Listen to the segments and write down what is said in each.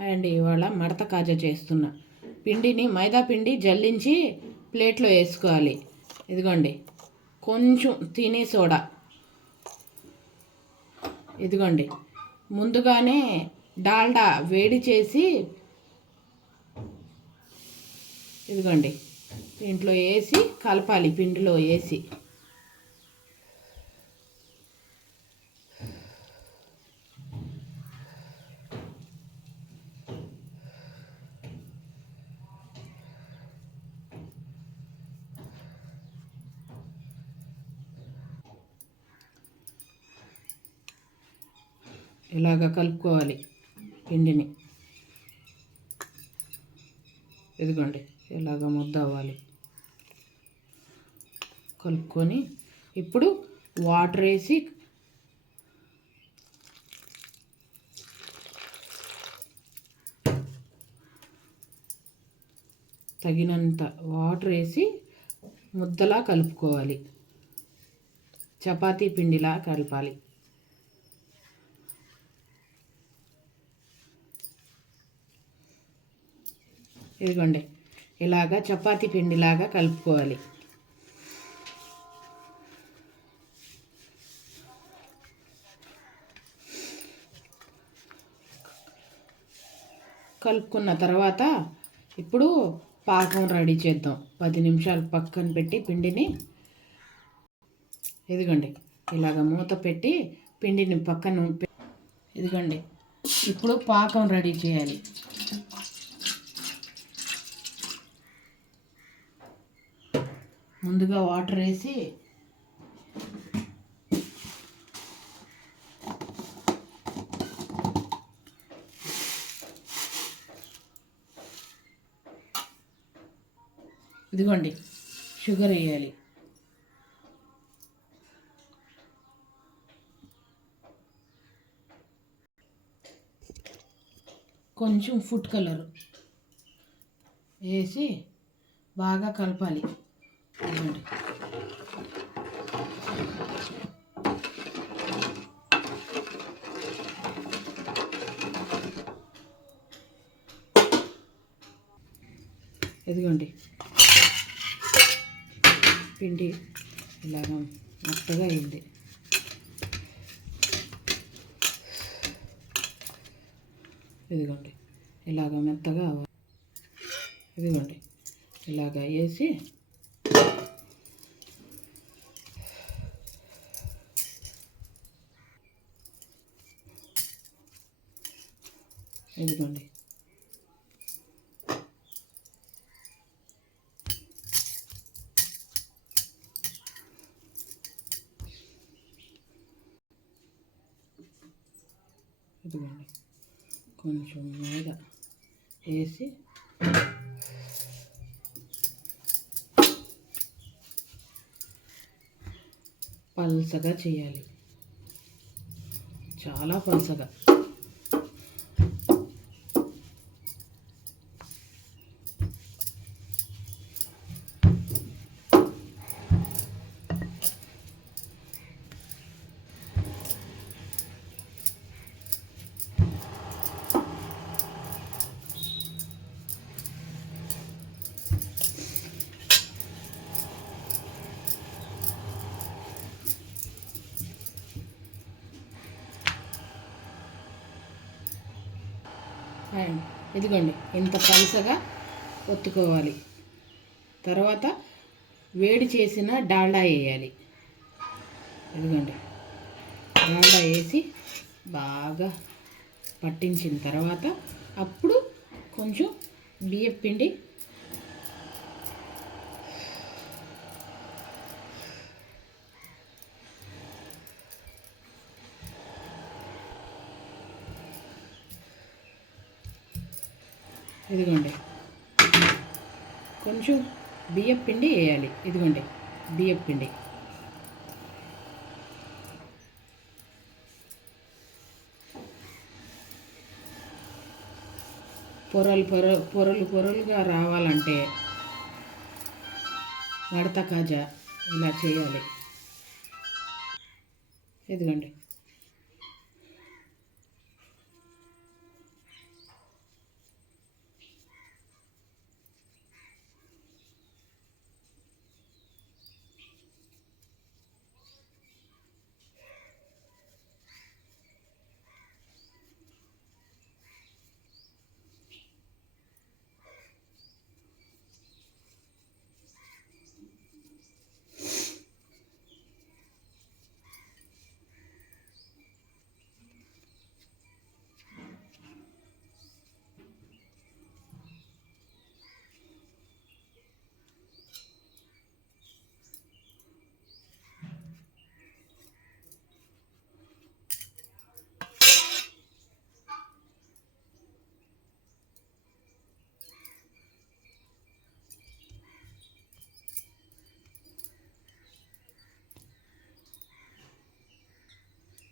Hi అండి ఇవాళ మడత కాజా చేస్తున్నా. పిండిని మైదా పిండి జల్లించి ప్లేట్లో వేసుకోవాలి. ఇదిగోండి. కొంచెం తినే సోడా. ఇదిగోండి. ముందుగానే డాల్డా వేడి చేసి ఇదిగోండి. దీంట్లో వేసి కలపాలి పిండిలో వేసి. ఇలాగ కలుపుకోవాలి పిండిని. ఇదిగోండి ఇలాగ ముద్ద అవ్వాలి కలుపుకొని ఇప్పుడు వాటర్ వేసి తగినంత వాటర్ వేసి ముద్దలా కలుపుకోవాలి. చపాతీ పిండిలా కలపాలి. ఇదిగోండి. ఇలాగా చపాతీ పిండిలాగా కలుపుకోవాలి. కలుపుకున్న తర్వాత ఇప్పుడు పాకం రెడీ చేద్దాం. పది నిమిషాలు పక్కన పెట్టి పిండిని ఇదిగోండి. ఇలాగ మూత పెట్టి పిండిని పక్కన ఇదిగోండి. ఇప్పుడు పాకం రెడీ చేయాలి. ముందుగా వాటర్ వేసి ఇదిగోండి షుగర్ వేయాలి. కొంచెం ఫుడ్ కలర్ వేసి బాగా కలపాలి. ఇదిగోండి. పిండి ఇలాగ మెత్తగా అయింది. ఇదిగోండి. ఇలాగ మెత్తగా ఇదిగోండి. ఇలాగ వేసి ఇదిగోండి. ఇదిగోండి. కొంచెం మీద వేసి పల్సగా చేయాలి. చాలా పల్సగా. అండ్ ఇదిగోండి ఇంత పలుసగా ఒత్తుకోవాలి. తర్వాత వేడి చేసిన డాల్డా వేయాలి. ఇదిగోండి డాల్డా వేసి బాగా పట్టించిన తర్వాత అప్పుడు కొంచెం బియ్యం పిండి ఇదిగోండి. కొంచెం బియ్యం పిండి వేయాలి. ఇదిగోండి బియ్యం పిండి. పొరలు పొర పొరలు పొరలుగా రావాలంటే మడత కాజా ఇలా చేయాలి. ఇదిగోండి.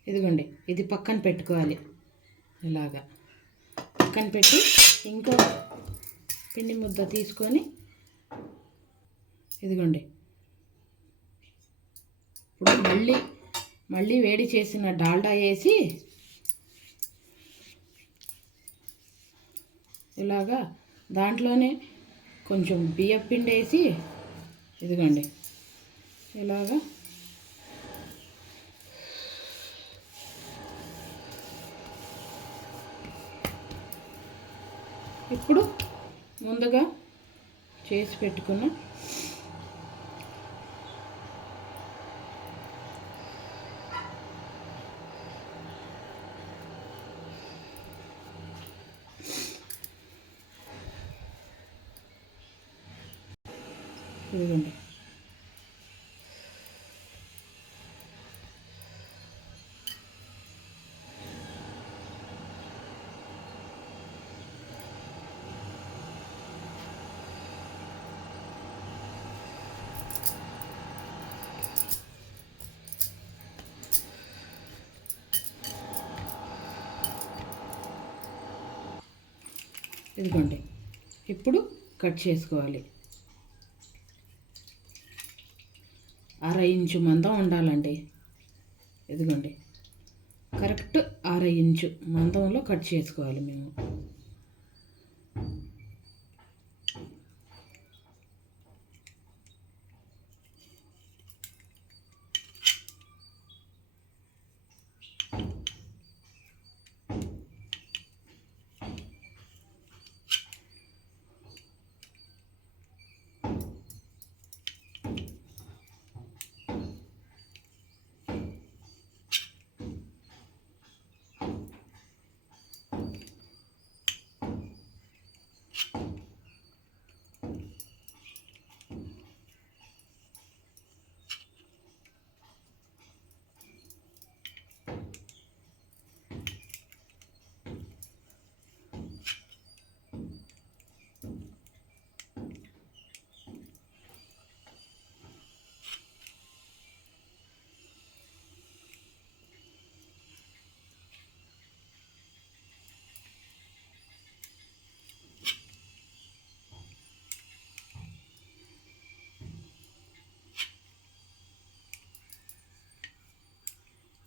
ఇదిగోండి ఇది పక్కన పెట్టుకోవాలి. ఇలాగా. పక్కన పెట్టి ఇంకో పిండి ముద్ద తీసుకొని ఇదిగోండి. ఇప్పుడు మళ్ళీ మళ్ళీ వేడి చేసిన డాల్డా వేసి ఇలాగా దాంట్లోనే కొంచెం బియ్యం పిండి వేసి ఇదిగోండి. ఇలాగా ఇప్పుడు ముందుగా చేసి పెట్టుకున్న ఇదిగోండి. ఇదిగోండి. ఇప్పుడు కట్ చేసుకోవాలి. అర ఇంచు మందం ఉండాలండి. ఇదిగోండి. కరెక్ట్ అర ఇంచు మందంలో కట్ చేసుకోవాలి మేము.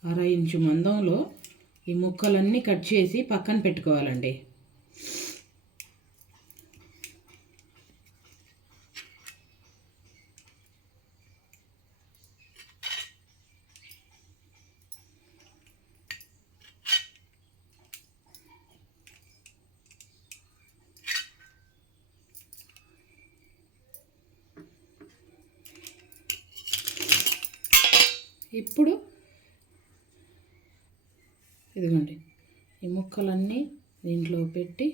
అర ఇంచు మందంలో ఈ ముక్కలన్నీ కట్ చేసి పక్కన పెట్టుకోవాలండి. ఇప్పుడు ఇదిగోండి. ఈ ముక్కలన్నీ దీంట్లో పెట్టి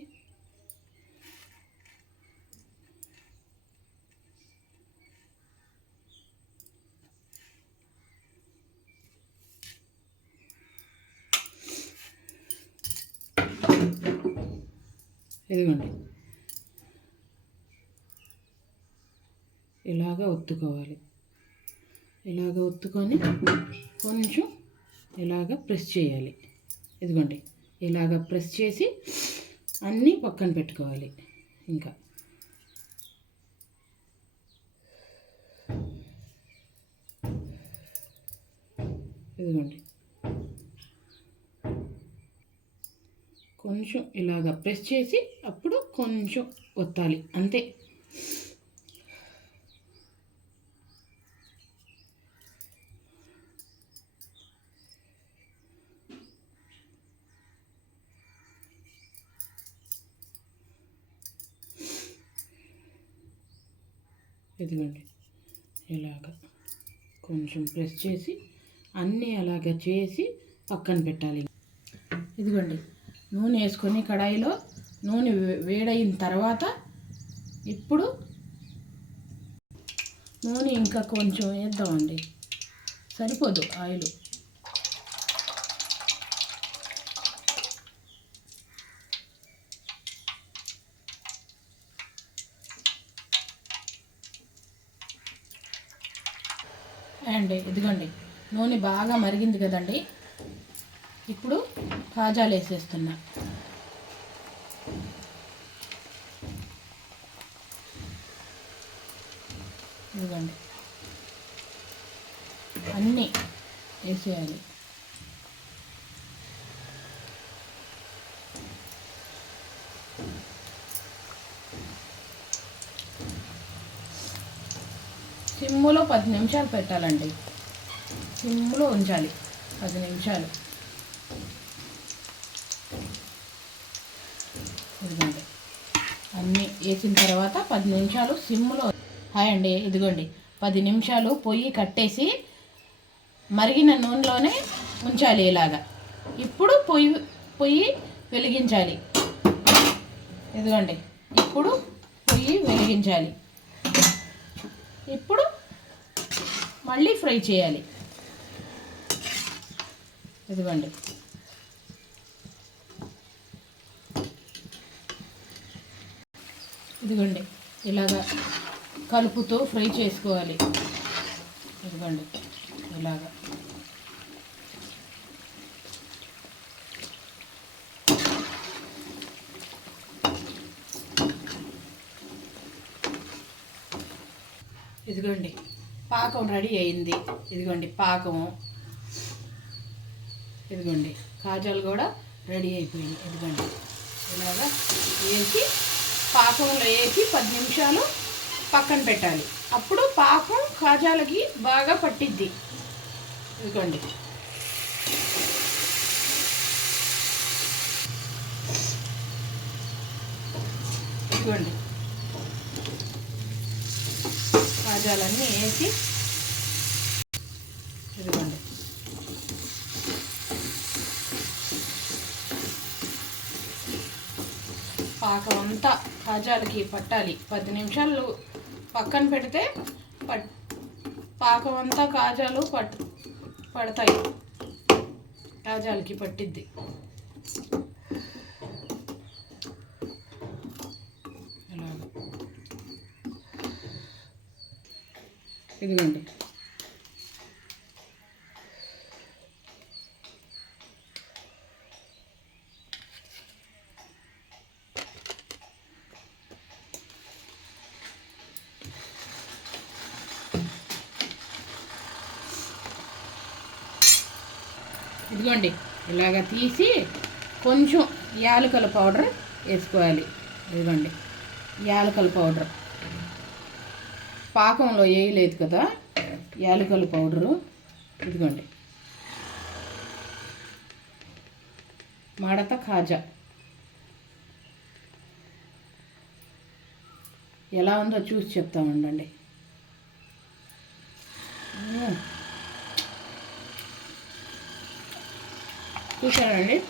ఇదిగోండి. ఇలాగ ఒత్తుకోవాలి. ఇలాగ ఒత్తుకొని కొంచెం ఇలాగ ప్రెస్ చేయాలి. ఇదిగోండి ఇలాగ ప్రెస్ చేసి అన్నీ పక్కన పెట్టుకోవాలి. ఇంకా ఇదిగోండి కొంచెం ఇలాగ ప్రెస్ చేసి అప్పుడు కొంచెం ఒత్తాలి అంతే. ఇదిగోండి. ఇలాగ కొంచెం ప్రెస్ చేసి అన్నీ అలాగ చేసి పక్కన పెట్టాలి. ఇదిగోండి. నూనె వేసుకొని కడాయిలో నూనె వే- తర్వాత ఇప్పుడు నూనె ఇంకా కొంచెం వేద్దామండి. సరిపోదు ఆయిల్. అండి ఇదిగోండి. నూనె బాగా మరిగింది కదండి. ఇప్పుడు కాజాలు వేసేస్తున్నా. ఇదిగోండి. అన్నీ వేసేయాలి. సిమ్లో పది నిమిషాలు పెట్టాలండి. సిమ్లో ఉంచాలి. పది నిమిషాలు. ఇదిగోండి. అన్నీ వేసిన తర్వాత పది నిమిషాలు సిమ్లో హాయ్ అండి ఇదిగోండి. పది నిమిషాలు పొయ్యి కట్టేసి మరిగిన నూనెలోనే ఉంచాలి ఇలాగా. ఇప్పుడు పొయ్యి పొయ్యి వెలిగించాలి. ఇదిగోండి. ఇప్పుడు పొయ్యి వెలిగించాలి. ఇప్పుడు మళ్ళీ ఫ్రై చేయాలి. ఇదిగోండి. ఇదిగోండి. ఇలాగా కలుపుతో ఫ్రై చేసుకోవాలి. ఇదిగోండి. ఇలాగా. ఇదిగోండి. పాకం రెడీ అయింది. ఇదిగోండి పాకం. ఇదిగోండి కాజాలు కూడా రెడీ అయిపోయింది ఇదిగోండి ఇలాగా వేసి పాకంలో వేసి పది నిమిషాలు పక్కన పెట్టాలి. అప్పుడు పాకం కాజాలకి బాగా పట్టిద్ది. ఇదిగోండి. ఇదిగోండి. కాజాలన్నీ వేసి ఇదిగోండి. పాకం అంతా కాజాలకి పట్టాలి. పది నిమిషాలు పక్కన పెడితే పట్ పాకం అంతా కాజాలు పట్ పడతాయి. కాజాలకి పట్టిద్ది ఇలాగ ఇదిగోండి. ఇదిగోండి ఇలాగ తీసి కొంచెం యాలకల పౌడర్ వేసుకోవాలి. ఇదిగోండి యాలకల పౌడర్. పాకంలో వేయలేదు కదా? యాలకల పౌడరు. ఇదిగోండి. మడత కాజా. ఎలా ఉందో చూసి చెప్తా ఉండండి. చూసారండి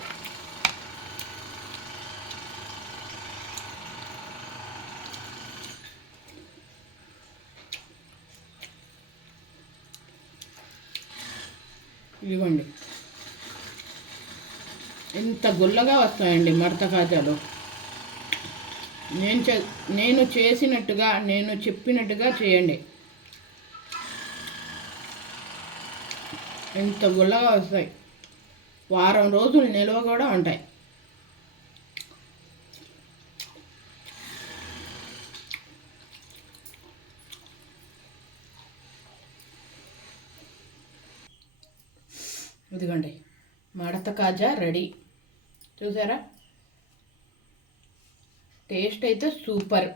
ఇదిగోండి ఎంత గుల్లగా వస్తాయండి మడత కాజాలు. నేను చే నేను చేసినట్టుగా నేను చెప్పినట్టుగా చేయండి. ఎంత గుల్లగా వస్తాయి. వారం రోజులు నిల్వ కూడా ఉంటాయి. ఇదిగోండి మడత కాజా రెడీ. చూసారా? టేస్ట్ అయితే సూపర్.